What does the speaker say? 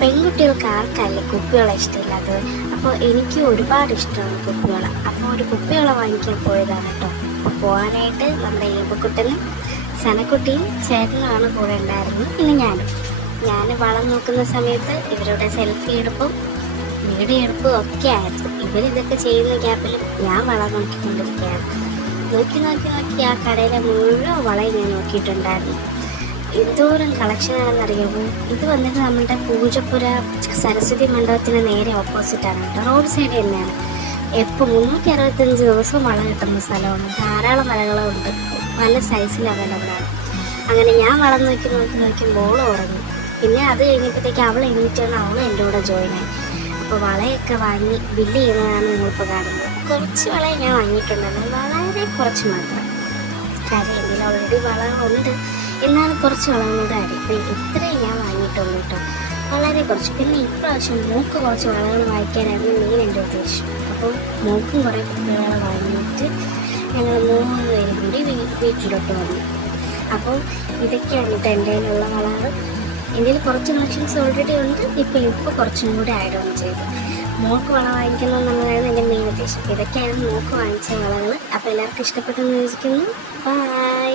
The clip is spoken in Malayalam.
പെൺകുട്ടികൾക്ക് ആർക്കല്ലേ കുപ്പിവള ഇഷ്ടമില്ലാത്തത്. അപ്പോൾ എനിക്ക് ഒരുപാട് ഇഷ്ടമാണ് കുപ്പിവള. അപ്പോൾ ഒരു കുപ്പിവള വാങ്ങിക്കാൻ പോയതാണ് കേട്ടോ. അപ്പോൾ പോകാനായിട്ട് നമ്മുടെ ഏബക്കുട്ടനും സനക്കുട്ടിയും ചേട്ടനുമാണ് കൂടെ ഉണ്ടായിരുന്നത്. പിന്നെ ഞാൻ വളം നോക്കുന്ന സമയത്ത് ഇവരുടെ സെൽഫി എടുപ്പും വീഡിയോ എടുപ്പും ഒക്കെ ആയിരുന്നു. ഇവരിതൊക്കെ ചെയ്യുന്ന ഗ്യാപ്പിലും ഞാൻ വളം നോക്കിക്കൊണ്ടിരിക്കുകയാണ്. നോക്കി ആ കടയിലെ മുഴുവൻ വളയും ഞാൻ നോക്കിയിട്ടുണ്ടായിരുന്നു. എന്തോരം കളക്ഷനാണെന്നറിയാമോ. ഇത് വന്നിട്ട് നമ്മുടെ പൂജപ്പുര സരസ്വതി മണ്ഡപത്തിന് നേരെ ഓപ്പോസിറ്റാണ് കേട്ടോ. റോഡ് സൈഡ് തന്നെയാണ്. എപ്പോൾ 365 ദിവസവും വളം കിട്ടുന്ന സ്ഥലമാണ്. ധാരാളം വലകളുണ്ട്, പല സൈസിൽ അവൈലബിളാണ്. അങ്ങനെ ഞാൻ വളം നോക്കുമ്പോൾ ഉറങ്ങി. പിന്നെ അത് കഴിഞ്ഞപ്പോഴത്തേക്ക് അവൾ എണീറ്റാണ്. അവളും എൻ്റെ കൂടെ ജോയിനായി. അപ്പോൾ വളയൊക്കെ വാങ്ങി ബില്ല് ചെയ്യുന്നതാണ് നിങ്ങളിപ്പോൾ കാണുന്നത്. കുറച്ച് വളയെ ഞാൻ വാങ്ങിയിട്ടുണ്ടല്ലോ, വളരെ കുറച്ച് മാത്രം. കാര്യം എങ്കിലും ഓൾറെഡി വളമുണ്ട്, എന്നാലും കുറച്ച് വളം കൂടെ ആയിരിക്കും. ഇത്രയും ഞാൻ വാങ്ങിയിട്ടുള്ളൂ കേട്ടോ, വളരെ കുറച്ച്. പിന്നെ ഇപ്രാവശ്യം മൂക്ക് കുറച്ച് വളകൾ വാങ്ങിക്കാനായിരുന്നു മെയിൻ എൻ്റെ ഉദ്ദേശം. അപ്പോൾ മൂക്കും കുറേ കുപ്പികൾ വാങ്ങിയിട്ട് ഞങ്ങൾ 3 പേരും കൂടി വീട്ടിലോട്ട് വന്നു. അപ്പോൾ ഇതൊക്കെയാണ് കേട്ടോ എൻ്റെ കയ്യിലുള്ള വളകൾ. എൻ്റെ കയ്യിൽ കുറച്ച് കളക്ഷൻസ് ഓൾറെഡി ഉണ്ട്. ഇപ്പോൾ കുറച്ചും കൂടി ആഡ് ഓൺ ചെയ്തു. മോൾക്ക് വള വാങ്ങിക്കണം എന്നുള്ളതായിരുന്നു എൻ്റെ മെയിൻ ഉദ്ദേശം. ഇതൊക്കെയായിരുന്നു മോൾക്ക് വാങ്ങിച്ച വളകൾ. അപ്പോൾ എല്ലാവർക്കും ഇഷ്ടപ്പെട്ടെന്ന് വിചാരിക്കുന്നു. ബൈ.